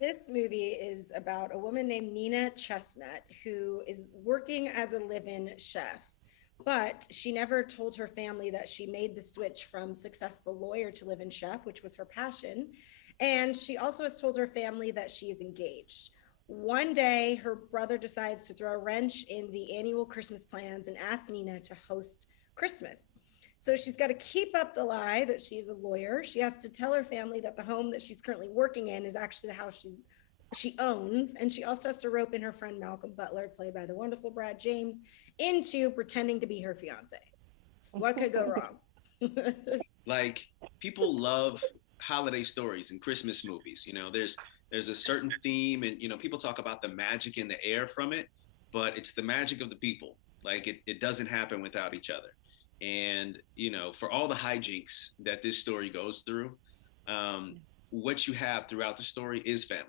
This movie is about a woman named Nina Chestnut who is working as a live-in chef, but she never told her family that she made the switch from successful lawyer to live-in chef, which was her passion. And she also has told her family that she is engaged. One day, her brother decides to throw a wrench in the annual Christmas plans and ask Nina to host Christmas. So she's got to keep up the lie that she's a lawyer. She has to tell her family that the home that she's currently working in is actually the house she owns, and she also has to rope in her friend Malcolm Butler, played by the wonderful Brad James, into pretending to be her fiance. What could go wrong? Like, people love holiday stories and Christmas movies. There's a certain theme, and people talk about the magic in the air from it, but it's the magic of the people. Like, it doesn't happen without each other. And for all the hijinks that this story goes through, um, what you have throughout the story is family.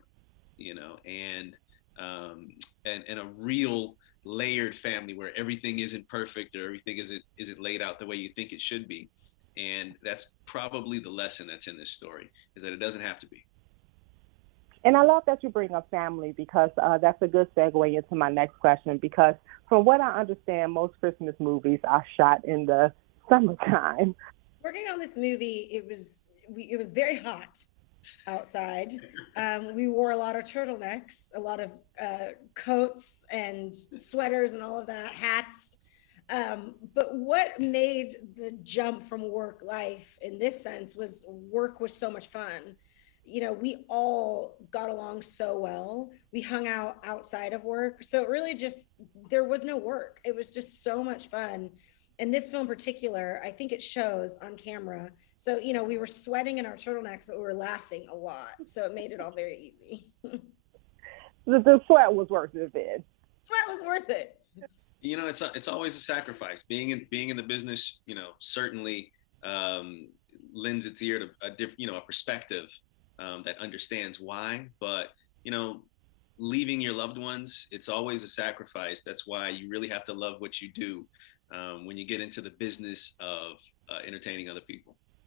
And and a real layered family where everything isn't perfect or everything isn't laid out the way you think it should be. And that's probably the lesson that's in this story, is that it doesn't have to be. And I love that you bring up family because that's a good segue into my next question. Because from what I understand, most Christmas movies are shot in the summertime. Working on this movie, it was very hot outside. We wore a lot of turtlenecks, a lot of coats and sweaters and all of that, hats. But what made the jump from work life in this sense was work was so much fun. We all got along so well. We hung out outside of work. So it really just, there was no work. It was just so much fun. And this film in particular, I think it shows on camera. So, we were sweating in our turtlenecks, but we were laughing a lot. So it made it all very easy. The sweat was worth it then. Sweat was worth it. It's always a sacrifice. Being in the business, certainly lends its ear to a perspective that understands why. But leaving your loved ones, it's always a sacrifice. That's why you really have to love what you do when you get into the business of entertaining other people.